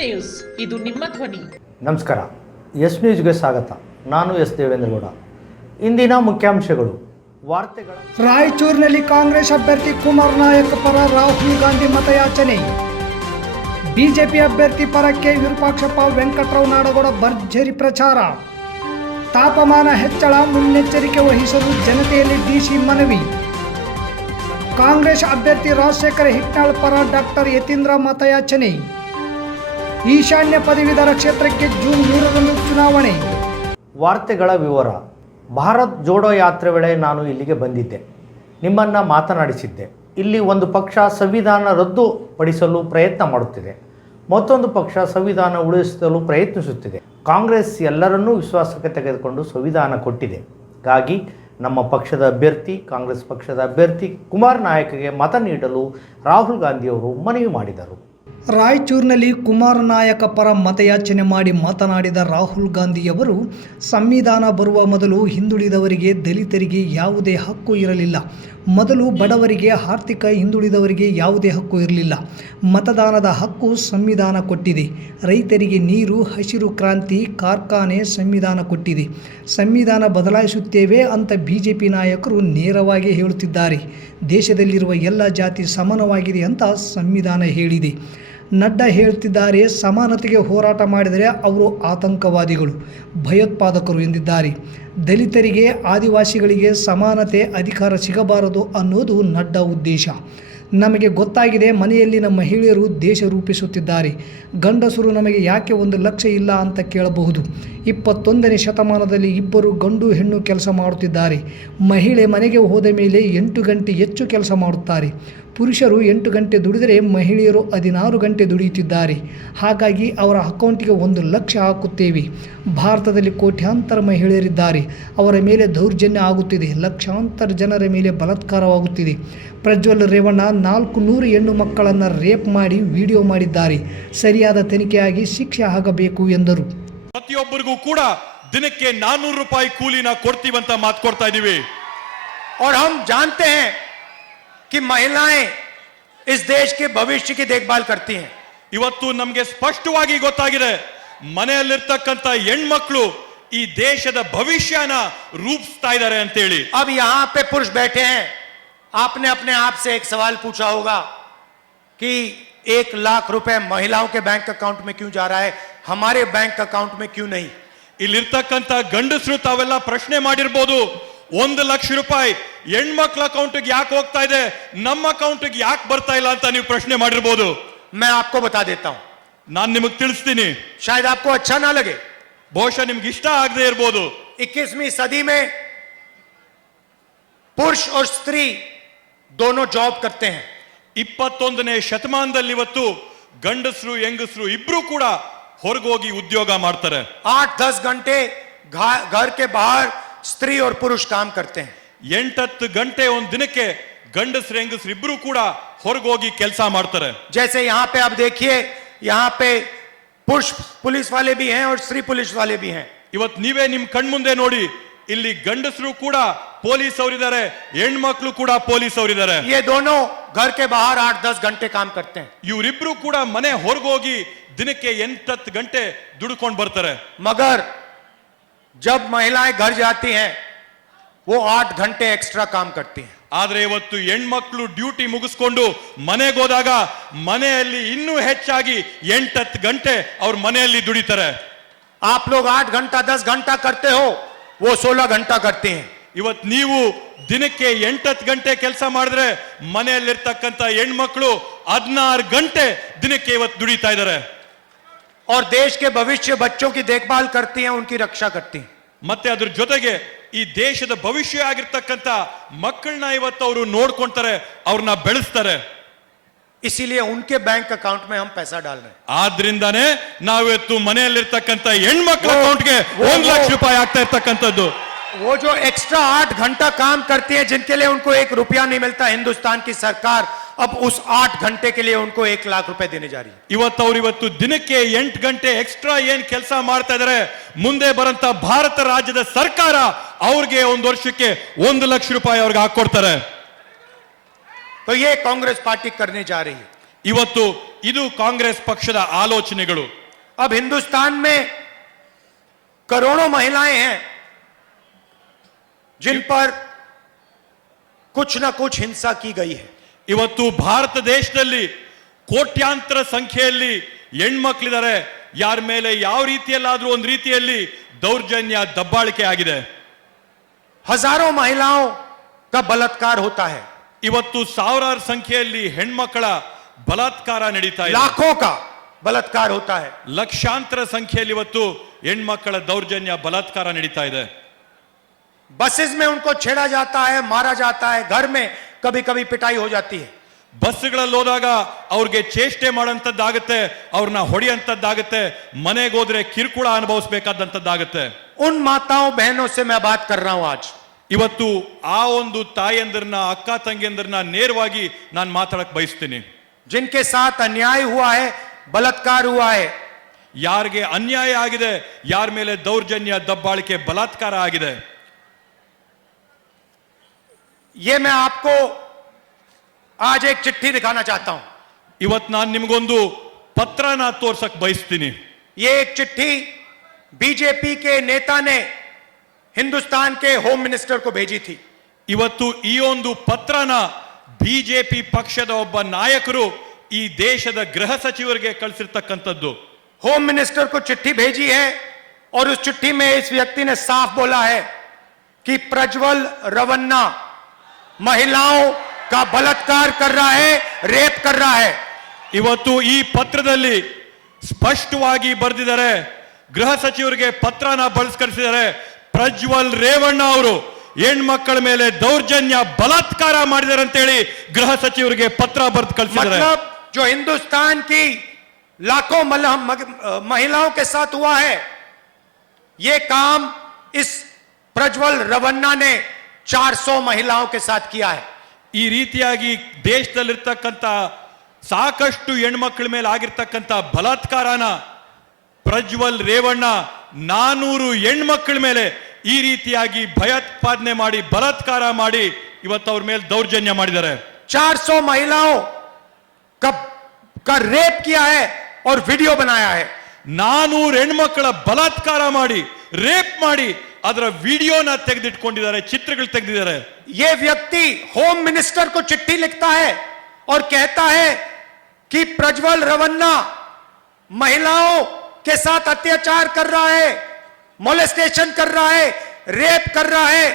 News. ಇದು ನಿಮ್ಮ ಧ್ವನಿ. ನಮಸ್ಕಾರ. ಎಸ್ ನ್ಯೂಸ್ಗೆ ಸ್ವಾಗತ. ನಾನು ಎಸ್ ದೇವೇಂದ್ರಗೌಡ. ಇಂದಿನ ಮುಖ್ಯಾಂಶಗಳು. ವಾರ್ತೆಗಳ ರಾಯಚೂರಿನಲ್ಲಿ ಕಾಂಗ್ರೆಸ್ ಅಭ್ಯರ್ಥಿ ಕುಮಾರ್ ನಾಯಕ್ ಪರ ರಾಹುಲ್ ಗಾಂಧಿ ಮತಯಾಚನೆ. ಬಿಜೆಪಿ ಅಭ್ಯರ್ಥಿ ಪರ ಕೆ ವಿರೂಪಾಕ್ಷಪ್ಪ ವೆಂಕಟರಾವ್ ನಾಡಗೌಡ ಭರ್ಜರಿ ಪ್ರಚಾರ. ತಾಪಮಾನ ಹೆಚ್ಚಳ ಮುನ್ನೆಚ್ಚರಿಕೆ ವಹಿಸಲು ಜನತೆಯಲ್ಲಿ ಡಿಸಿ ಮನವಿ. ಕಾಂಗ್ರೆಸ್ ಅಭ್ಯರ್ಥಿ ರಾಜಶೇಖರ್ ಹಿಟ್ನಾಳ್ ಪರ ಡಾಕ್ಟರ್ ಯತೀಂದ್ರ ಮತಯಾಚನೆ. ಈಶಾನ್ಯ ಪದವೀಧರ ಕ್ಷೇತ್ರಕ್ಕೆ ಜೂನ್ ಮೂರರಂದು ಚುನಾವಣೆ. ವಾರ್ತೆಗಳ ವಿವರ. ಭಾರತ್ ಜೋಡೋ ಯಾತ್ರೆ ವೇಳೆ ನಾನು ಇಲ್ಲಿಗೆ ಬಂದಿದ್ದೆ. ನಿಮ್ಮನ್ನು ಮಾತನಾಡಿಸಿದ್ದೆ. ಇಲ್ಲಿ ಒಂದು ಪಕ್ಷ ಸಂವಿಧಾನ ರದ್ದುಪಡಿಸಲು ಪ್ರಯತ್ನ ಮಾಡುತ್ತಿದೆ. ಮತ್ತೊಂದು ಪಕ್ಷ ಸಂವಿಧಾನ ಉಳಿಸಲು ಪ್ರಯತ್ನಿಸುತ್ತಿದೆ. ಕಾಂಗ್ರೆಸ್ ಎಲ್ಲರನ್ನೂ ವಿಶ್ವಾಸಕ್ಕೆ ತೆಗೆದುಕೊಂಡು ಸಂವಿಧಾನ ಕೊಟ್ಟಿದೆ. ಹಾಗಾಗಿ ನಮ್ಮ ಪಕ್ಷದ ಅಭ್ಯರ್ಥಿ, ಕಾಂಗ್ರೆಸ್ ಪಕ್ಷದ ಅಭ್ಯರ್ಥಿ ಕುಮಾರ್ ನಾಯಕಗೆ ಮತ ನೀಡಲು ರಾಹುಲ್ ಗಾಂಧಿಯವರು ಮನವಿ ಮಾಡಿದರು. ರಾಯಚೂರಿನಲ್ಲಿ ಕುಮಾರ್ ನಾಯಕ ಪರ ಮತಯಾಚನೆ ಮಾಡಿ ಮಾತನಾಡಿದ ರಾಹುಲ್ ಗಾಂಧಿಯವರು, ಸಂವಿಧಾನ ಬರುವ ಮೊದಲು ಹಿಂದುಳಿದವರಿಗೆ ದಲಿತರಿಗೆ ಯಾವುದೇ ಹಕ್ಕು ಇರಲಿಲ್ಲ. ಮೊದಲು ಬಡವರಿಗೆ ಆರ್ಥಿಕ ಹಿಂದುಳಿದವರಿಗೆ ಯಾವುದೇ ಹಕ್ಕು ಇರಲಿಲ್ಲ. ಮತದಾನದ ಹಕ್ಕು ಸಂವಿಧಾನ ಕೊಟ್ಟಿದೆ. ರೈತರಿಗೆ ನೀರು, ಹಸಿರು ಕ್ರಾಂತಿ, ಕಾರ್ಖಾನೆ ಸಂವಿಧಾನ ಕೊಟ್ಟಿದೆ. ಸಂವಿಧಾನ ಬದಲಾಯಿಸುತ್ತೇವೆ ಅಂತ ಬಿ ಜೆ ಪಿ ನಾಯಕರು ನೇರವಾಗಿ ಹೇಳುತ್ತಿದ್ದಾರೆ. ದೇಶದಲ್ಲಿರುವ ಎಲ್ಲ ಜಾತಿ ಸಮಾನವಾಗಿದೆ ಅಂತ ಸಂವಿಧಾನ ಹೇಳಿದೆ. ನಡ್ಡಾ ಹೇಳ್ತಿದ್ದಾರೆ, ಸಮಾನತೆಗೆ ಹೋರಾಟ ಮಾಡಿದರೆ ಅವರು ಆತಂಕವಾದಿಗಳು, ಭಯೋತ್ಪಾದಕರು ಎಂದಿದ್ದಾರೆ. ದಲಿತರಿಗೆ, ಆದಿವಾಸಿಗಳಿಗೆ ಸಮಾನತೆ ಅಧಿಕಾರ ಸಿಗಬಾರದು ಅನ್ನೋದು ನಡ್ಡಾ ಉದ್ದೇಶ. ನಮಗೆ ಗೊತ್ತಾಗಿದೆ ಮನೆಯಲ್ಲಿನ ಮಹಿಳೆಯರು ದೇಶ ರೂಪಿಸುತ್ತಿದ್ದಾರೆ. ಗಂಡಸರು ನಮಗೆ ಯಾಕೆ ಒಂದು ಲಕ್ಷ ಇಲ್ಲ ಅಂತ ಕೇಳಬಹುದು. ಇಪ್ಪತ್ತೊಂದನೇ ಶತಮಾನದಲ್ಲಿ ಇಬ್ಬರು ಗಂಡು ಹೆಣ್ಣು ಕೆಲಸ ಮಾಡುತ್ತಿದ್ದಾರೆ. ಮಹಿಳೆ ಮನೆಗೆ ಹೋದ ಮೇಲೆ ಎಂಟು ಗಂಟೆ ಹೆಚ್ಚು ಕೆಲಸ ಮಾಡುತ್ತಾರೆ. ಪುರುಷರು ಎಂಟು ಗಂಟೆ ದುಡಿದರೆ ಮಹಿಳೆಯರು ಹದಿನಾರು ಗಂಟೆ ದುಡಿಯುತ್ತಿದ್ದಾರೆ ಹಾಗಾಗಿ ಅವರ ಅಕೌಂಟಿಗೆ ಒಂದು ಲಕ್ಷ ಹಾಕುತ್ತೇವೆ ಭಾರತದಲ್ಲಿ ಕೋಟ್ಯಾಂತರ ಮಹಿಳೆಯರಿದ್ದಾರೆ ಅವರ ಮೇಲೆ ದೌರ್ಜನ್ಯ ಆಗುತ್ತಿದೆ ಲಕ್ಷಾಂತರ ಜನರ ಮೇಲೆ ಬಲಾತ್ಕಾರವಾಗುತ್ತಿದೆ ಪ್ರಜ್ವಲ್ ರೇವಣ್ಣ ನಾಲ್ಕು ನೂರು ಹೆಣ್ಣು ಮಕ್ಕಳನ್ನು ರೇಪ್ ಮಾಡಿ ವಿಡಿಯೋ ಮಾಡಿದ್ದಾರೆ ಸರಿಯಾದ ತನಿಖೆಯಾಗಿ ಶಿಕ್ಷೆ ಆಗಬೇಕು ಎಂದರು ಪ್ರತಿಯೊಬ್ಬರಿಗೂ ಕೂಡ ದಿನಕ್ಕೆ ನಾನ್ನೂರು ರೂಪಾಯಿ ಕೂಲಿನ ಕೊಡ್ತೀವಂತ ಮಾತು ಕೊಡ್ತಾ ಇದೀವಿ और हम जानते हैं कि महिलाएं इस देश के भविष्य की देखभाल करती हैं ಇವತ್ತು ನಮ್ಗೆ ಸ್ಪಷ್ಟವಾಗಿ ಗೊತ್ತಾಗಿದೆ ಮನೆಯಲ್ಲಿರ್ತಕ್ಕಂಥ ಹೆಣ್ಮಕ್ಳು ಈ ದೇಶದ ಭವಿಷ್ಯನ ರೂಪಿಸ್ತಾ ಇದ್ದಾರೆ ಅಂತೇಳಿ अब यहां पे पुरुष बैठे हैं आपने अपने आप से एक सवाल पूछा होगा कि एक लाख रुपए महिलाओं के बैंक अकाउंट में क्यों जा रहा है हमारे बैंक अकाउंट में क्यों नहीं ಇಲ್ಲಿರ್ತಕ್ಕಂಥ ಗಂಡಸರು ತಾವೆಲ್ಲ ಪ್ರಶ್ನೆ ಮಾಡಿರ್ಬೋದು ಒಂದು ಲಕ್ಷ ರೂಪಾಯಿ ಹೆಣ್ಮಕ್ಳ ಅಕೌಂಟ್ಗೆ ಯಾಕೆ ಹೋಗ್ತಾ ಇದೆ ನಮ್ಮ ಅಕೌಂಟ್ಗೆ ಯಾಕೆ ಬರ್ತಾ ಇಲ್ಲ ಅಂತ ನೀವು ಪ್ರಶ್ನೆ ಮಾಡಿರ್ಬೋದು मैं आपको बता देता हूं ನಾನ್ ನಿಮಗ್ ತಿಳಿಸ್ತೀನಿ शायद आपको अच्छा ना लगे ಬಹುಶಃ ನಿಮ್ಗೆ ಇಷ್ಟ ಆಗದೆ ಇರ್ಬೋದು 21वीं सदी में पुरुष और स्त्री दोनों जॉब करते हैं ಇಪ್ಪತ್ತೊಂದನೇ ಶತಮಾನದಲ್ಲಿ ಇವತ್ತು ಗಂಡಸರು ಹೆಂಗಸರು ಇಬ್ರು ಕೂಡ ಹೊರಗೋಗಿ ಉದ್ಯೋಗ ಮಾಡ್ತಾರೆ आठ दस घंटे घा- घर के बाहर स्त्री और पुरुष काम करते हैं ಎಂಟತ್ತು ಗಂಟೆ ಒಂದ್ ದಿನಕ್ಕೆ ಗಂಡಸರು ಹೆಂಗಸರು ಇಬ್ರು ಕೂಡ ಹೊರಗೋಗಿ ಕೆಲಸ ಮಾಡ್ತಾರೆ जैसे यहाँ पे आप देखिए यहाँ पे पुरुष पुलिस वाले भी हैं और स्त्री पुलिस वाले भी हैं ಇವತ್ ನೀವೇ ನಿಮ್ ಕಣ್ಮುಂದೆ ನೋಡಿ ಇಲ್ಲಿ ಗಂಡಸರು ಕೂಡ ಪೊಲೀಸ್ ಅವರಿದ್ದಾರೆ ಹೆಣ್ಮಕ್ಳು ಕೂಡ ಪೊಲೀಸ್ ಅವರಿದ್ದಾರೆ ये दोनों घर के बाहर आठ दस घंटे काम करते हैं ಇವರಿಬ್ರು ಕೂಡ ಮನೆ ಹೊರಗೋಗಿ ದಿನಕ್ಕೆ ಎಂಟತ್ತು ಗಂಟೆ ದುಡ್ಕೊಂಡು ಬರ್ತಾರೆ मगर जब महिलाएं घर जाती हैं वो आठ घंटे एक्स्ट्रा काम करती हैं ಆದ್ರೆ ಇವತ್ತು ಹೆಣ್ಮಕ್ಳು ಡ್ಯೂಟಿ ಮುಗಿಸ್ಕೊಂಡು ಮನೆಗೆ ಹೋದಾಗ ಮನೆಯಲ್ಲಿ ಇನ್ನೂ ಹೆಚ್ಚಾಗಿ ಎಂಟತ್ತು ಗಂಟೆ ಅವ್ರ ಮನೆಯಲ್ಲಿ ದುಡಿತಾರೆ आप लोग आठ घंटा दस घंटा करते हो वो सोलह घंटा करते हैं ಇವತ್ ನೀವು ದಿನಕ್ಕೆ ಎಂಟತ್ತು ಗಂಟೆ ಕೆಲಸ ಮಾಡಿದ್ರೆ ಮನೆಯಲ್ಲಿರ್ತಕ್ಕಂಥ ಹೆಣ್ಮಕ್ಳು ಹದಿನಾರು ಗಂಟೆ ದಿನಕ್ಕೆ ಇವತ್ತು ದುಡಿತಾ ಇದ್ದಾರೆ और देश के भविष्य बच्चों की देखभाल करती हैं उनकी रक्षा करती हैं ಮತ್ತೆ ಅದ್ರ ಜೊತೆಗೆ ಈ ದೇಶದ ಭವಿಷ್ಯ ಆಗಿರ್ತಕ್ಕಂಥ ಮಕ್ಕಳನ್ನ ಇವತ್ತು ಅವರು ನೋಡ್ಕೊಂತಾರೆ ಅವ್ರನ್ನ ಬೆಳೆಸ್ತಾರೆ इसीलिए उनके बैंक अकाउंट में हम पैसा डाल रहे हैं ಆದ್ರಿಂದಾನೇ ನಾವಿವತ್ತು ಮನೆಯಲ್ಲಿರ್ತಕ್ಕಂಥ ಹೆಣ್ಮಕ್ಳ ಅಕೌಂಟ್ಗೆ वो- ಒಂದ್ ಲಕ್ಷ वो- ರೂಪಾಯಿ ಆಗ್ತಾ ಇರ್ತಕ್ಕಂಥದ್ದು वो जो एक्स्ट्रा आठ घंटा काम करती है जिनके लिए उनको एक रुपया नहीं मिलता हिंदुस्तान की सरकार अब उस आठ घंटे के लिए उनको एक लाख रुपए देने जा रही है ಇವತ್ತು ಅವ್ರು ಇವತ್ತು ದಿನಕ್ಕೆ ಎಂಟು ಗಂಟೆ ಎಕ್ಸ್ಟ್ರಾ ಏನ್ ಕೆಲಸ ಮಾಡ್ತಾ ಇದಾರೆ ಮುಂದೆ ಬರಂತ ಭಾರತ ರಾಜ್ಯದ ಸರ್ಕಾರ ಅವ್ರಿಗೆ ಒಂದು ವರ್ಷಕ್ಕೆ ಒಂದು ಲಕ್ಷ ರೂಪಾಯಿ ಅವ್ರಿಗೆ ಹಾಕೊಡ್ತಾರೆ तो ये कांग्रेस पार्टी करने जा रही है ಇವತ್ತು ಇದು ಕಾಂಗ್ರೆಸ್ ಪಕ್ಷದ ಆಲೋಚನೆಗಳು अब हिंदुस्तान में करोड़ों महिलाएं हैं जिन पर कुछ ना कुछ हिंसा की गई है ಇವತ್ತು ಭಾರತ ದೇಶದಲ್ಲಿ ಕೋಟ್ಯಾಂತರ ಸಂಖ್ಯೆಯಲ್ಲಿ ಹೆಣ್ಮಕ್ಳಿದ್ದಾರೆ ಯಾರ ಮೇಲೆ ಯಾವ ರೀತಿಯಲ್ಲಾದ್ರೂ ಒಂದು ರೀತಿಯಲ್ಲಿ ದೌರ್ಜನ್ಯ ದಬ್ಬಾಳಿಕೆ ಆಗಿದೆ हजारों महिलाओं का बलात्कार होता है ಇವತ್ತು ಸಾವಿರಾರು ಸಂಖ್ಯೆಯಲ್ಲಿ ಹೆಣ್ಮಕ್ಕಳ ಬಲಾತ್ಕಾರ ನಡೀತಾ ಇದೆ लाखों का बलात्कार होता है ಲಕ್ಷಾಂತರ ಸಂಖ್ಯೆಯಲ್ಲಿ ಇವತ್ತು ಹೆಣ್ಮಕ್ಕಳ ದೌರ್ಜನ್ಯ ಬಲಾತ್ಕಾರ ನಡೀತಾ ಇದೆ बसेस में उनको छेड़ा जाता है मारा जाता है घर में ಕಭಿ ಕಭಿ ಪಿಟಾಯಿ ಹೋ ಜಾತಿ ಬಸ್ಗಳಲ್ಲಿ ಹೋದಾಗ ಅವ್ರಿಗೆ ಚೇಷ್ಟೆ ಮಾಡೋಂಥದ್ದಾಗುತ್ತೆ ಅವ್ರನ್ನ ಹೊಡೆಯಂಥದ್ದಾಗುತ್ತೆ ಮನೆಗೆ ಹೋದ್ರೆ ಕಿರುಕುಳ ಅನುಭವಿಸ್ಬೇಕಾದಂಥದ್ದಾಗುತ್ತೆ ಉನ್ ಮಾತಾವ್ ಬಹನೋ ಸೆ ಬಾತ್ ಕರ್ ಆಜ್ ಇವತ್ತು ಆ ಒಂದು ತಾಯಂದಿರನ್ನ ಅಕ್ಕ ತಂಗಿಯಂದಿರನ್ನ ನೇರವಾಗಿ ನಾನು ಮಾತಾಡಕ್ ಬಯಸ್ತೀನಿ. ಜಿನ್ಕೆ ಸಾತ್ ಅನ್ಯಾಯ ಹುವಾ ಹೈ ಬಲತ್ಕಾರ ಹುವಾ ಹೈ ಯಾರಿಗೆ ಅನ್ಯಾಯ ಆಗಿದೆ ಯಾರ ಮೇಲೆ ದೌರ್ಜನ್ಯ ದಬ್ಬಾಳಿಕೆ ಬಲಾತ್ಕಾರ ಆಗಿದೆ ये मैं आपको आज एक चिट्ठी दिखाना चाहता हूं ಇವತ್ತು ನಾನು ನಿಮ್ಗೊಂದು ಪತ್ರನ ತೋರ್ಸಕ್ ಬಯಸ್ತೀನಿ ये एक चिट्ठी बीजेपी के नेता ने हिंदुस्तान के होम मिनिस्टर को भेजी थी ಇವತ್ತು ಈ ಒಂದು ಪತ್ರನ ಬಿಜೆಪಿ ಪಕ್ಷದ ಒಬ್ಬ ನಾಯಕರು ಈ ದೇಶದ ಗೃಹ ಸಚಿವರಿಗೆ ಕಳಿಸಿರ್ತಕ್ಕಂಥದ್ದು होम मिनिस्टर को चिट्ठी भेजी है और उस चिट्ठी में इस व्यक्ति ने साफ बोला है कि प्रज्वल रवन्ना महिलाओं का बलात्कार कर रहा है रेप कर रहा है ಇವತ್ತು ಈ ಪತ್ರದಲ್ಲಿ ಸ್ಪಷ್ಟವಾಗಿ ಬರೆದಿದ್ದಾರೆ ಗೃಹ ಸಚಿವರಿಗೆ ಪತ್ರನ ಬಳಸ್ಕರಿಸಿದ್ದಾರೆ ಪ್ರಜ್ವಲ್ ರೇವಣ್ಣ ಅವರು ಹೆಣ್ಮಕ್ಕಳ ಮೇಲೆ ದೌರ್ಜನ್ಯ ಬಲಾತ್ಕಾರ ಮಾಡಿದ್ದಾರೆ ಅಂತೇಳಿ ಗೃಹ ಸಚಿವರಿಗೆ ಪತ್ರ ಬರೆದು ಕಳಿಸಿದ್ದಾರೆ मतलब जो हिंदुस्तान की लाखों मल- मग- महिलाओं के साथ हुआ है ये काम इस प्रज्वल रवन्ना ने 400 महिलाओं के साथ किया है ಈ ರೀತಿಯಾಗಿ ದೇಶದಲ್ಲಿರ್ತಕ್ಕಂಥ ಸಾಕಷ್ಟು ಹೆಣ್ಮಕ್ಳ ಮೇಲೆ ಆಗಿರ್ತಕ್ಕಂಥ ಬಲಾತ್ಕಾರನ ಪ್ರಜ್ವಲ್ ರೇವಣ್ಣ ನಾನೂರು ಹೆಣ್ಮಕ್ಳ ಮೇಲೆ ಈ ರೀತಿಯಾಗಿ ಭಯೋತ್ಪಾದನೆ ಮಾಡಿ ಬಲಾತ್ಕಾರ ಮಾಡಿ ಇವತ್ತು ಅವ್ರ ಮೇಲೆ ದೌರ್ಜನ್ಯ ಮಾಡಿದ್ದಾರೆ 400 महिलाओं का का रेप किया है और वीडियो बनाया है ನಾನೂರು ಹೆಣ್ಮಕ್ಕಳ ಬಲಾತ್ಕಾರ ಮಾಡಿ ರೇಪ್ ಮಾಡಿ ಅದರ ವಿಡಿಯೋನ ತೆಗೆದಿಟ್ಕೊಂಡಿದ್ದಾರೆ ಚಿತ್ರಗಳು ತೆಗೆದಿದ್ದಾರೆ ये व्यक्ति होम मिनिस्टर को चिट्ठी लिखता है और कहता है कि प्रज्वल रवन्ना महिलाओं के साथ अत्याचार कर रहा है मोलेस्टेशन कर रहा है रेप कर रहा है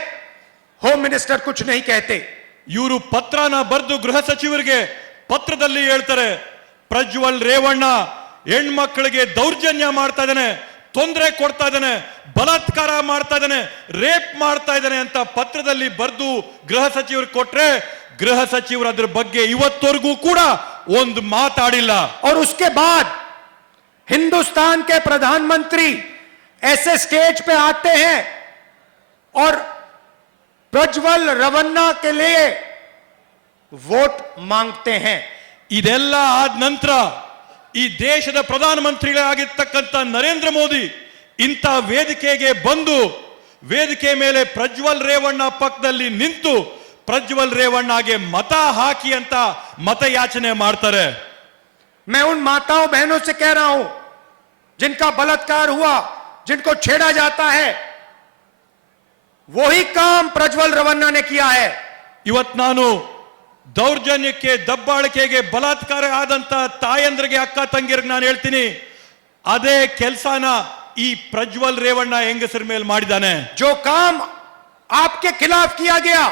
होम मिनिस्टर कुछ नहीं कहते ಇವರು ಪತ್ರನ ಬರೆದು ಗೃಹ ಸಚಿವರಿಗೆ ಪತ್ರದಲ್ಲಿ ಹೇಳ್ತಾರೆ ಪ್ರಜ್ವಲ್ ರೇವಣ್ಣ ಹೆಣ್ಮಕ್ಳಿಗೆ ದೌರ್ಜನ್ಯ ಮಾಡ್ತಾ ಇದ್ದಾನೆ ತೊಂದರೆ ಕೊಡ್ತಾ ಇದ್ದಾನೆ ಬಲಾತ್ಕಾರ ಮಾಡ್ತಾ ಇದ್ದಾನೆ ರೇಪ್ ಮಾಡ್ತಾ ಇದ್ದಾನೆ ಅಂತ ಪತ್ರದಲ್ಲಿ ಬರೆದು ಗೃಹ ಸಚಿವರಿಗೆ ಕೊಟ್ರೆ ಗೃಹ ಸಚಿವರು ಅದ್ರ ಬಗ್ಗೆ ಇವತ್ತವರೆಗೂ ಕೂಡ ಒಂದು ಮಾತಾಡಿಲ್ಲ और उसके बाद हिंदुस्तान के प्रधानमंत्री ऐसे स्टेज पे आते हैं और प्रज्वल रवन्ना के लिए वोट मांगते हैं ಇದೆಲ್ಲ ಆದ ನಂತರ ಈ ದೇಶದ ಪ್ರಧಾನಮಂತ್ರಿಗಳಾಗಿರ್ತಕ್ಕಂಥ ನರೇಂದ್ರ ಮೋದಿ ಇಂಥ ವೇದಿಕೆಗೆ ಬಂದು ವೇದಿಕೆ ಮೇಲೆ ಪ್ರಜ್ವಲ್ ರೇವಣ್ಣ ಪಕ್ಕದಲ್ಲಿ ನಿಂತು ಪ್ರಜ್ವಲ್ ರೇವಣ್ಣಗೆ ಮತ ಹಾಕಿ ಅಂತ ಮತಯಾಚನೆ ಮಾಡ್ತಾರೆ मैं उन माताओं बहनों से कह रहा हूं जिनका बलात्कार हुआ जिनको छेड़ा जाता है वही काम प्रज्वल रवन्ना ने किया है ಇವತ್ ನಾನು ದೌರ್ಜನ್ಯಕ್ಕೆ ದಬ್ಬಾಳಿಕೆಗೆ ಬಲಾತ್ಕಾರ ಆದಂತ ತಾಯಂದ್ರಿಗೆ ಅಕ್ಕ ತಂಗಿರ್ ನಾನು ಹೇಳ್ತೀನಿ ಅದೇ ಕೆಲಸನ ಈ ಪ್ರಜ್ವಲ್ ರೇವಣ್ಣ ಹೆಂಗಸರ ಮೇಲೆ ಮಾಡಿದಾನೆ ಜೋ ಕಾಮ್ ಆಪ್ಕೆ ಖಿಲಾಫ್ ಕಿಯಾ ಗಯಾ?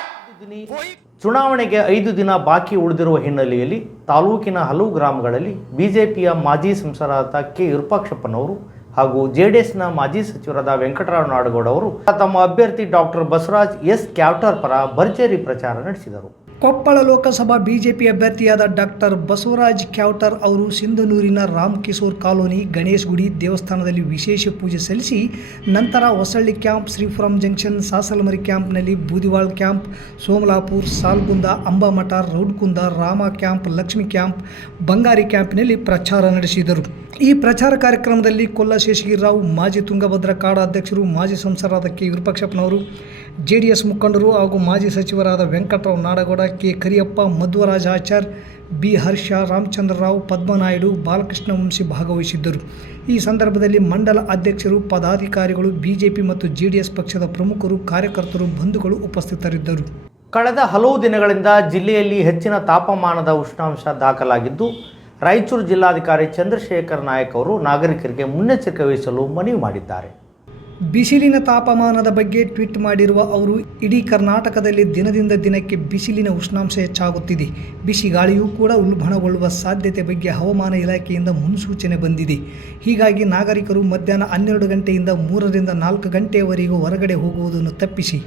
ಚುನಾವಣೆಗೆ ಐದು ದಿನ ಬಾಕಿ ಉಳಿದಿರುವ ಹಿನ್ನೆಲೆಯಲ್ಲಿ ತಾಲೂಕಿನ ಹಲವು ಗ್ರಾಮಗಳಲ್ಲಿ ಬಿಜೆಪಿಯ ಮಾಜಿ ಸಂಸದರಾದ ಕೆ ವಿರೂಪಾಕ್ಷಪ್ಪನವರು ಹಾಗೂ ಜೆಡಿಎಸ್ನ ಮಾಜಿ ಸಚಿವರಾದ ವೆಂಕಟರಾವ್ ನಾಡಗೌಡ ಅವರು ತಮ್ಮ ಅಭ್ಯರ್ಥಿ ಡಾಕ್ಟರ್ ಬಸವರಾಜ್ ಎಸ್ ಕ್ಯಾಪ್ಟರ್ ಪರ ಭರ್ಜರಿ ಪ್ರಚಾರ ನಡೆಸಿದರು. ಕೊಪ್ಪಳ ಲೋಕಸಭಾ ಬಿಜೆಪಿ ಅಭ್ಯರ್ಥಿಯಾದ ಡಾಕ್ಟರ್ ಬಸವರಾಜ್ ಕ್ಯಾವ್ಟರ್ ಅವರು ಸಿಂಧನೂರಿನ ರಾಮ್ ಕಿಶೋರ್ ಕಾಲೋನಿ ಗಣೇಶ್ ಗುಡಿ ದೇವಸ್ಥಾನದಲ್ಲಿ ವಿಶೇಷ ಪೂಜೆ ಸಲ್ಲಿಸಿ ನಂತರ Hosalli camp, Sripuram junction, Sasalamari ಕ್ಯಾಂಪ್ನಲ್ಲಿ Budiwal camp, Somalapur Salgunda Ambamath, Roudkunda, Rama camp, Lakshmi camp, ಬಂಗಾರಿ ಕ್ಯಾಂಪ್ನಲ್ಲಿ ಪ್ರಚಾರ ನಡೆಸಿದರು. ಈ ಪ್ರಚಾರ ಕಾರ್ಯಕ್ರಮದಲ್ಲಿ ಕೊಲ್ಲ ಶೇಷಗಿರಿರಾವ್ ಮಾಜಿ ತುಂಗಭದ್ರಾ ಕಾಡ ಅಧ್ಯಕ್ಷರು, ಮಾಜಿ ಸಂಸದರಾದ ಕೆ. ವಿರೂಪಾಕ್ಷಪ್ಪನವರು ಜೆ ಡಿ ಎಸ್ ಮುಖಂಡರು ಹಾಗೂ ಮಾಜಿ ಸಚಿವರಾದ ವೆಂಕಟರಾವ್ ನಾಡಗೌಡ, ಕೆ. ಕರಿಯಪ್ಪ ಮಧ್ವರಾಜ ಆಚಾರ್, ಬಿ. ಹರ್ಷ, ರಾಮಚಂದ್ರರಾವ್, ಪದ್ಮನಾಯ್ಡು, ಬಾಲಕೃಷ್ಣ ವಂಶಿ ಭಾಗವಹಿಸಿದ್ದರು. ಈ ಸಂದರ್ಭದಲ್ಲಿ ಮಂಡಲ ಅಧ್ಯಕ್ಷರು, ಪದಾಧಿಕಾರಿಗಳು, ಬಿಜೆಪಿ ಮತ್ತು ಜೆ ಡಿ ಎಸ್ ಪಕ್ಷದ ಪ್ರಮುಖರು, ಕಾರ್ಯಕರ್ತರು, ಬಂಧುಗಳು ಉಪಸ್ಥಿತರಿದ್ದರು. ಕಳೆದ ಹಲವು ದಿನಗಳಿಂದ ಜಿಲ್ಲೆಯಲ್ಲಿ ಹೆಚ್ಚಿನ ತಾಪಮಾನದ ಉಷ್ಣಾಂಶ ದಾಖಲಾಗಿದ್ದು ರಾಯಚೂರು ಜಿಲ್ಲಾಧಿಕಾರಿ ಚಂದ್ರಶೇಖರ್ ನಾಯಕ್ ಅವರು ನಾಗರಿಕರಿಗೆ ಮುನ್ನೆಚ್ಚರಿಕೆ ವಹಿಸಲು ಮನವಿ ಮಾಡಿದ್ದಾರೆ. ಬಿಸಿಲಿನ ತಾಪಮಾನದ ಬಗ್ಗೆ ಟ್ವೀಟ್ ಮಾಡಿರುವ ಅವರು, ಇಡೀ ಕರ್ನಾಟಕದಲ್ಲಿ ದಿನದಿಂದ ದಿನಕ್ಕೆ ಬಿಸಿಲಿನ ಉಷ್ಣಾಂಶ ಹೆಚ್ಚಾಗುತ್ತಿದೆ. ಬಿಸಿ ಗಾಳಿಯೂ ಕೂಡ ಉಲ್ಬಣಗೊಳ್ಳುವ ಸಾಧ್ಯತೆ ಬಗ್ಗೆ ಹವಾಮಾನ ಇಲಾಖೆಯಿಂದ ಮುನ್ಸೂಚನೆ ಬಂದಿದೆ. ಹೀಗಾಗಿ ನಾಗರಿಕರು ಮಧ್ಯಾಹ್ನ ಹನ್ನೆರಡು ಗಂಟೆಯಿಂದ ಮೂರರಿಂದ ನಾಲ್ಕು ಗಂಟೆಯವರೆಗೂ ಹೊರಗಡೆ ಹೋಗುವುದನ್ನು ತಪ್ಪಿಸಿ.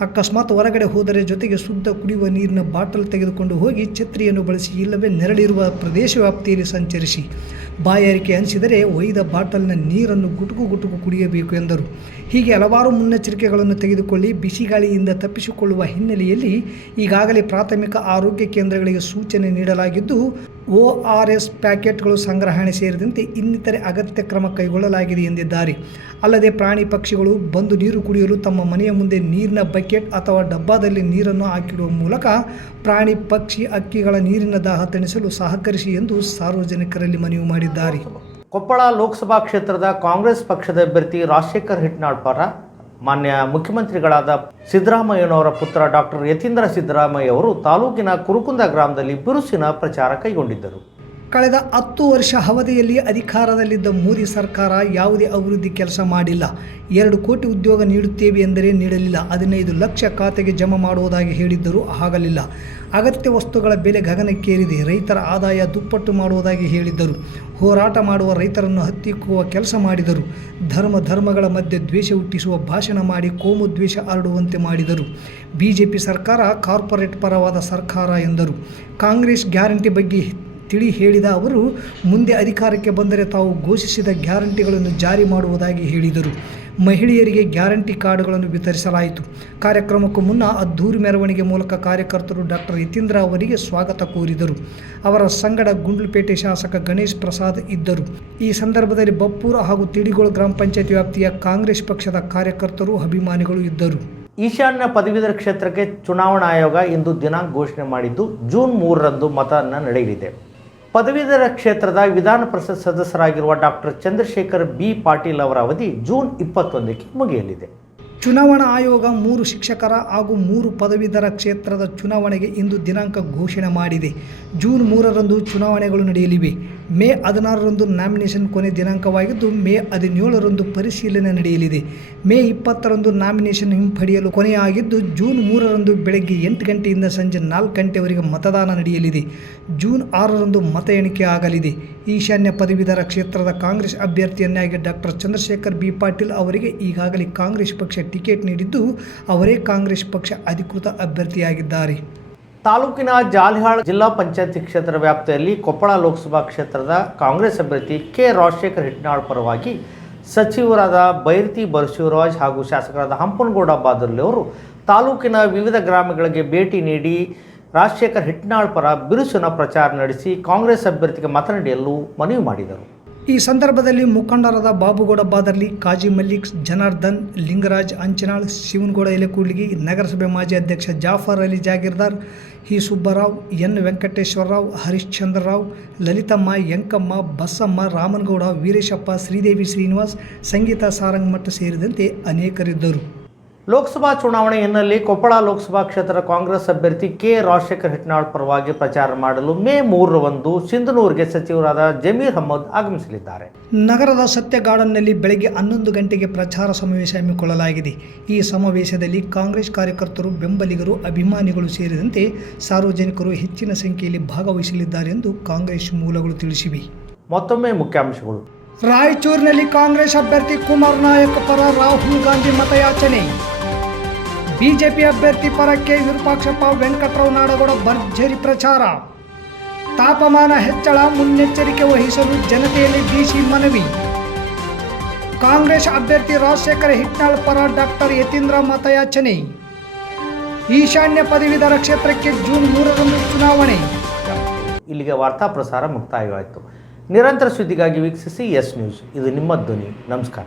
ಅಕಸ್ಮಾತ್ ಹೊರಗಡೆ ಹೋದರೆ ಜೊತೆಗೆ ಶುದ್ಧ ಕುಡಿಯುವ ನೀರಿನ ಬಾಟಲ್ ತೆಗೆದುಕೊಂಡು ಹೋಗಿ ಛತ್ರಿಯನ್ನು ಬಳಸಿ ಇಲ್ಲವೇ ನೆರಳಿರುವ ಪ್ರದೇಶ ವ್ಯಾಪ್ತಿಯಲ್ಲಿ ಸಂಚರಿಸಿ. ಬಾಯಾರಿಕೆ ಅನಿಸಿದರೆ ಒಯ್ದ ಬಾಟಲ್ನ ನೀರನ್ನು ಗುಟುಕು ಗುಟುಕು ಕುಡಿಯಬೇಕು ಎಂದರು. ಹೀಗೆ ಹಲವಾರು ಮುನ್ನೆಚ್ಚರಿಕೆಗಳನ್ನು ತೆಗೆದುಕೊಳ್ಳಿ, ಬಿಸಿಗಾಳಿಯಿಂದ ತಪ್ಪಿಸಿಕೊಳ್ಳುವ ಹಿನ್ನೆಲೆಯಲ್ಲಿ ಈಗಾಗಲೇ ಪ್ರಾಥಮಿಕ ಆರೋಗ್ಯ ಕೇಂದ್ರಗಳಿಗೆ ಸೂಚನೆ ನೀಡಲಾಗಿದ್ದು ಒ ಆರ್ ಎಸ್ ಪ್ಯಾಕೆಟ್ಗಳು ಸಂಗ್ರಹಣೆ ಸೇರಿದಂತೆ ಇನ್ನಿತರೆ ಅಗತ್ಯ ಕ್ರಮ ಕೈಗೊಳ್ಳಲಾಗಿದೆ ಎಂದಿದ್ದಾರೆ. ಅಲ್ಲದೆ ಪ್ರಾಣಿ ಪಕ್ಷಿಗಳು ಬಂದು ನೀರು ಕುಡಿಯಲು ತಮ್ಮ ಮನೆಯ ಮುಂದೆ ನೀರಿನ ಬಕೆಟ್ ಅಥವಾ ಡಬ್ಬಾದಲ್ಲಿ ನೀರನ್ನು ಹಾಕಿಡುವ ಮೂಲಕ ಪ್ರಾಣಿ, ಪಕ್ಷಿ, ಅಕ್ಕಿಗಳ ನೀರಿನ ದಾಹ ತಣಿಸಲು ಸಹಕರಿಸಿ ಎಂದು ಸಾರ್ವಜನಿಕರಲ್ಲಿ ಮನವಿ ಮಾಡಿದ್ದಾರೆ. ಕೊಪ್ಪಳ ಲೋಕಸಭಾ ಕ್ಷೇತ್ರದ ಕಾಂಗ್ರೆಸ್ ಪಕ್ಷದ ಅಭ್ಯರ್ಥಿ ರಾಜಶೇಖರ್ ಹಿಟ್ನಾಳ್ ಪರ ಮಾನ್ಯ ಮುಖ್ಯಮಂತ್ರಿಗಳಾದ ಸಿದ್ದರಾಮಯ್ಯನವರ ಪುತ್ರ ಡಾಕ್ಟರ್ ಯತೀಂದ್ರ ಸಿದ್ದರಾಮಯ್ಯ ಅವರು ತಾಲೂಕಿನ ಕುರುಕುಂದ ಗ್ರಾಮದಲ್ಲಿ ಬಿರುಸಿನ ಪ್ರಚಾರ ಕೈಗೊಂಡಿದ್ದರು. ಕಳೆದ ಹತ್ತು ವರ್ಷ ಅವಧಿಯಲ್ಲಿ ಅಧಿಕಾರದಲ್ಲಿದ್ದ ಮೋದಿ ಸರ್ಕಾರ ಯಾವುದೇ ಅಭಿವೃದ್ಧಿ ಕೆಲಸ ಮಾಡಿಲ್ಲ. ಎರಡು ಕೋಟಿ ಉದ್ಯೋಗ ನೀಡುತ್ತೇವೆ ಎಂದರೆ ನೀಡಲಿಲ್ಲ. ಹದಿನೈದು ಲಕ್ಷ ಖಾತೆಗೆ ಜಮಾ ಮಾಡುವುದಾಗಿ ಹೇಳಿದ್ದರೂ ಆಗಲಿಲ್ಲ. ಅಗತ್ಯ ವಸ್ತುಗಳ ಬೆಲೆ ಗಗನಕ್ಕೇರಿದೆ. ರೈತರ ಆದಾಯ ದುಪ್ಪಟ್ಟು ಮಾಡುವುದಾಗಿ ಹೇಳಿದ್ದರು. ಹೋರಾಟ ಮಾಡುವ ರೈತರನ್ನು ಹತ್ತಿಕ್ಕುವ ಕೆಲಸ ಮಾಡಿದರು. ಧರ್ಮ ಧರ್ಮಗಳ ಮಧ್ಯೆ ದ್ವೇಷ ಹುಟ್ಟಿಸುವ ಭಾಷಣ ಮಾಡಿ ಕೋಮು ದ್ವೇಷ ಹರಡುವಂತೆ ಮಾಡಿದರು. ಬಿಜೆಪಿ ಸರ್ಕಾರ ಕಾರ್ಪೊರೇಟ್ ಪರವಾದ ಸರ್ಕಾರ ಎಂದರು. ಕಾಂಗ್ರೆಸ್ ಗ್ಯಾರಂಟಿ ಬಗ್ಗೆ ತಿಳಿ ಹೇಳಿದ ಅವರು, ಮುಂದೆ ಅಧಿಕಾರಕ್ಕೆ ಬಂದರೆ ತಾವು ಘೋಷಿಸಿದ ಗ್ಯಾರಂಟಿಗಳನ್ನು ಜಾರಿ ಮಾಡುವುದಾಗಿ ಹೇಳಿದರು. ಮಹಿಳೆಯರಿಗೆ ಗ್ಯಾರಂಟಿ ಕಾರ್ಡ್ಗಳನ್ನು ವಿತರಿಸಲಾಯಿತು. ಕಾರ್ಯಕ್ರಮಕ್ಕೂ ಮುನ್ನ ಅದ್ದೂರಿ ಮೆರವಣಿಗೆ ಮೂಲಕ ಕಾರ್ಯಕರ್ತರು ಡಾಕ್ಟರ್ ಯತೀಂದ್ರ ಅವರಿಗೆ ಸ್ವಾಗತ ಕೋರಿದರು. ಅವರ ಸಂಗಡ ಗುಂಡ್ಲುಪೇಟೆ ಶಾಸಕ ಗಣೇಶ್ ಪ್ರಸಾದ್ ಇದ್ದರು. ಈ ಸಂದರ್ಭದಲ್ಲಿ ಬಪ್ಪೂರ ಹಾಗೂ ತಿಡಿಗೋಳ ಗ್ರಾಮ ಪಂಚಾಯತ್ ವ್ಯಾಪ್ತಿಯ ಕಾಂಗ್ರೆಸ್ ಪಕ್ಷದ ಕಾರ್ಯಕರ್ತರು ಅಭಿಮಾನಿಗಳು ಇದ್ದರು. ಈಶಾನ್ಯ ಪದವೀಧರ ಕ್ಷೇತ್ರಕ್ಕೆ ಚುನಾವಣಾ ಆಯೋಗ ಇಂದು ದಿನಾಂಕ ಘೋಷಣೆ ಮಾಡಿದ್ದು, ಜೂನ್ ಮೂರರಂದು ಮತದಾನ ನಡೆಯಲಿದೆ. ಪದವೀಧರ ಕ್ಷೇತ್ರದ ವಿಧಾನ ಪರಿಷತ್ ಸದಸ್ಯರಾಗಿರುವ ಡಾಕ್ಟರ್ ಚಂದ್ರಶೇಖರ್ ಬಿ ಪಾಟೀಲ್ ಅವರ ಅವಧಿ ಜೂನ್ ಇಪ್ಪತ್ತೊಂದಕ್ಕೆ ಮುಗಿಯಲಿದೆ. ಚುನಾವಣಾ ಆಯೋಗ ಮೂರು ಶಿಕ್ಷಕರ ಹಾಗೂ ಮೂರು ಪದವೀಧರ ಕ್ಷೇತ್ರದ ಚುನಾವಣೆಗೆ ಇಂದು ದಿನಾಂಕ ಘೋಷಣೆ ಮಾಡಿದೆ. ಜೂನ್ ಮೂರರಂದು ಚುನಾವಣೆಗಳು ನಡೆಯಲಿವೆ. ಮೇ ಹದಿನಾರರಂದು ನಾಮಿನೇಷನ್ ಕೊನೆ ದಿನಾಂಕವಾಗಿದ್ದು, ಮೇ ಹದಿನೇಳರಂದು ಪರಿಶೀಲನೆ ನಡೆಯಲಿದೆ. ಮೇ ಇಪ್ಪತ್ತರಂದು ನಾಮಿನೇಷನ್ ಹಿಂಪಡೆಯಲು ಕೊನೆಯಾಗಿದ್ದು, ಜೂನ್ ಮೂರರಂದು ಬೆಳಗ್ಗೆ ಎಂಟು ಗಂಟೆಯಿಂದ ಸಂಜೆ ನಾಲ್ಕು ಗಂಟೆವರೆಗೆ ಮತದಾನ ನಡೆಯಲಿದೆ. ಜೂನ್ ಆರರಂದು ಮತ ಎಣಿಕೆ ಆಗಲಿದೆ. ಈಶಾನ್ಯ ಪದವೀಧರ ಕ್ಷೇತ್ರದ ಕಾಂಗ್ರೆಸ್ ಅಭ್ಯರ್ಥಿಯನ್ನಾಗಿ ಡಾಕ್ಟರ್ ಚಂದ್ರಶೇಖರ್ ಬಿ. ಪಾಟೀಲ್ ಅವರಿಗೆ ಈಗಾಗಲೇ ಕಾಂಗ್ರೆಸ್ ಪಕ್ಷ ಟಿಕೆಟ್ ನೀಡಿದ್ದು, ಅವರೇ ಕಾಂಗ್ರೆಸ್ ಪಕ್ಷ ಅಧಿಕೃತ ಅಭ್ಯರ್ಥಿಯಾಗಿದ್ದಾರೆ. ತಾಲೂಕಿನ ಜಾಲಿಹಾಳ್ ಜಿಲ್ಲಾ ಪಂಚಾಯತಿ ಕ್ಷೇತ್ರ ವ್ಯಾಪ್ತಿಯಲ್ಲಿ ಕೊಪ್ಪಳ ಲೋಕಸಭಾ ಕ್ಷೇತ್ರದ ಕಾಂಗ್ರೆಸ್ ಅಭ್ಯರ್ಥಿ ಕೆ ರಾಜಶೇಖರ್ ಹಿಟ್ನಾಳ್ ಪರವಾಗಿ ಸಚಿವರಾದ ಬೈರತಿ ಬರಶಿವರಾಜ್ ಹಾಗೂ ಶಾಸಕರಾದ ಹಂಪನಗೌಡ ಬಾದರ್ಲಿ ಅವರು ತಾಲೂಕಿನ ವಿವಿಧ ಗ್ರಾಮಗಳಿಗೆ ಭೇಟಿ ನೀಡಿ ರಾಜಶೇಖರ್ ಹಿಟ್ನಾಳ್ ಪರ ಬಿರುಸಿನ ಪ್ರಚಾರ ನಡೆಸಿ ಕಾಂಗ್ರೆಸ್ ಅಭ್ಯರ್ಥಿಗೆ ಮತ ನೀಡಲು ಮನವಿ ಮಾಡಿದರು. ಈ ಸಂದರ್ಭದಲ್ಲಿ ಮುಖಂಡರಾದ ಬಾಬುಗೌಡ ಬಾದರ್ಲಿ, ಕಾಜಿ ಮಲ್ಲಿಕ್, ಜನಾರ್ದನ್, ಲಿಂಗರಾಜ್, ಅಂಚನಾಳ್, ಶಿವನಗೌಡ ಎಲೆಕೂಡ್ಲಿಗಿ, ನಗರಸಭೆ ಮಾಜಿ ಅಧ್ಯಕ್ಷ ಜಾಫರ್ ಅಲಿ ಜಾಗೀರ್ದಾರ್, ಹಿ. ಸುಬ್ಬರಾವ್, ಎನ್. ವೆಂಕಟೇಶ್ವರರಾವ್ ಹರಿಶ್ಚಂದ್ರರಾವ್ ಲಲಿತಮ್ಮ ಯಂಕಮ್ಮ ಬಸಮ್ಮ, ರಾಮನಗೌಡ, ವೀರೇಶಪ್ಪ, ಶ್ರೀದೇವಿ ಶ್ರೀನಿವಾಸ್, ಸಂಗೀತ ಸಾರಂಗಮಠ ಸೇರಿದಂತೆ ಅನೇಕರಿದ್ದರು. ಲೋಕಸಭಾ ಚುನಾವಣೆ ಹಿನ್ನೆಲೆ ಕೊಪ್ಪಳ ಲೋಕಸಭಾ ಕ್ಷೇತ್ರದ ಕಾಂಗ್ರೆಸ್ ಅಭ್ಯರ್ಥಿ ಕೆ ರಾಜಶೇಖರ್ ಹಿಟ್ನಾಳ್ ಪರವಾಗಿ ಪ್ರಚಾರ ಮಾಡಲು ಮೇ ಮೂರರಂದು ಸಿಂಧನೂರಿಗೆ ಸಚಿವರಾದ ಜಮೀರ್ ಅಹಮದ್ ಆಗಮಿಸಲಿದ್ದಾರೆ. ನಗರದ ಸತ್ಯ ಗಾರ್ಡನ್ನಲ್ಲಿ ಬೆಳಗ್ಗೆ ಹನ್ನೊಂದು ಗಂಟೆಗೆ ಪ್ರಚಾರ ಸಮಾವೇಶ ಹಮ್ಮಿಕೊಳ್ಳಲಾಗಿದೆ. ಈ ಸಮಾವೇಶದಲ್ಲಿ ಕಾಂಗ್ರೆಸ್ ಕಾರ್ಯಕರ್ತರು ಬೆಂಬಲಿಗರು ಅಭಿಮಾನಿಗಳು ಸೇರಿದಂತೆ ಸಾರ್ವಜನಿಕರು ಹೆಚ್ಚಿನ ಸಂಖ್ಯೆಯಲ್ಲಿ ಭಾಗವಹಿಸಲಿದ್ದಾರೆ ಎಂದು ಕಾಂಗ್ರೆಸ್ ಮೂಲಗಳು ತಿಳಿಸಿವೆ. ಮತ್ತೊಮ್ಮೆ ಮುಖ್ಯಾಂಶಗಳು. ರಾಯಚೂರಿನಲ್ಲಿ ಕಾಂಗ್ರೆಸ್ ಅಭ್ಯರ್ಥಿ ಕುಮಾರ್ ನಾಯಕ್ ಪರ ರಾಹುಲ್ ಗಾಂಧಿ ಮತಯಾಚನೆ. ಬಿಜೆಪಿ ಅಭ್ಯರ್ಥಿ ಪರ ಕೆ ವಿರೂಪಾಕ್ಷಪ್ಪ ವೆಂಕಟರಾವ್ ನಾಡಗೌಡ ಭರ್ಜರಿ ಪ್ರಚಾರ. ತಾಪಮಾನ ಹೆಚ್ಚಳ ಮುನ್ನೆಚ್ಚರಿಕೆ ವಹಿಸಲು ಜನತೆಯಲ್ಲಿ ಬಿಸಿ ಮನವಿ. ಕಾಂಗ್ರೆಸ್ ಅಭ್ಯರ್ಥಿ ರಾಜಶೇಖರ ಹಿಟ್ನಾಳ್ ಪರ ಡಾಕ್ಟರ್ ಯತೀಂದ್ರ ಮತಯಾಚನೆ. ಈಶಾನ್ಯ ಪದವೀಧರ ಕ್ಷೇತ್ರಕ್ಕೆ ಜೂನ್ ಮೂರರಂದು ಚುನಾವಣೆ. ಇಲ್ಲಿಗೆ ವಾರ್ತಾ ಪ್ರಸಾರ ಮುಕ್ತಾಯವಾಯಿತು. ನಿರಂತರ ಸುದ್ದಿಗಾಗಿ ವೀಕ್ಷಿಸಿ ಎಸ್ ನ್ಯೂಸ್. ಇದು ನಿಮ್ಮ ಧ್ವನಿ. ನಮಸ್ಕಾರ.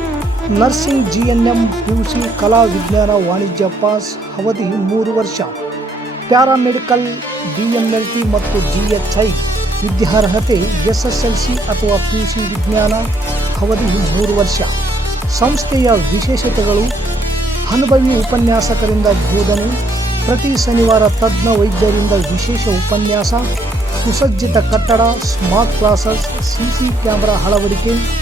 ನರ್ಸಿಂಗ್ ಜಿಎನ್ಎಂ ಸಿ ಕಲಾ ವಿಜ್ಞಾನ ವಾಣಿಜ್ಯ ಪಾಸ್ ಅವಧಿ ಮೂರು ವರ್ಷ. ಪ್ಯಾರಾಮೆಡಿಕಲ್ ಡಿಎಂಎಲ್ಟಿ ಮತ್ತು ಡಿಎಚ್ಐ ವಿದ್ಯಾರ್ಹತೆ ಎಸ್ಎಸ್ಎಲ್ಸಿ ಅಥವಾ ಪಿ ಯು ಸಿ ವಿಜ್ಞಾನ ಅವಧಿ ಮೂರು ವರ್ಷ. ಸಂಸ್ಥೆಯ ವಿಶೇಷತೆಗಳು ಅನುಭವಿ ಉಪನ್ಯಾಸಕರಿಂದ ಬೋಧನೆ, ಪ್ರತಿ ಶನಿವಾರ ತಜ್ಞ ವೈದ್ಯರಿಂದ ವಿಶೇಷ ಉಪನ್ಯಾಸ, ಸುಸಜ್ಜಿತ ಕಟ್ಟಡ, ಸ್ಮಾರ್ಟ್ ಕ್ಲಾಸಸ್, ಸಿಸಿ ಕ್ಯಾಮೆರಾ ಅಳವಡಿಕೆ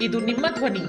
ಇದು ನಿಮ್ಮ ಧ್ವನಿ.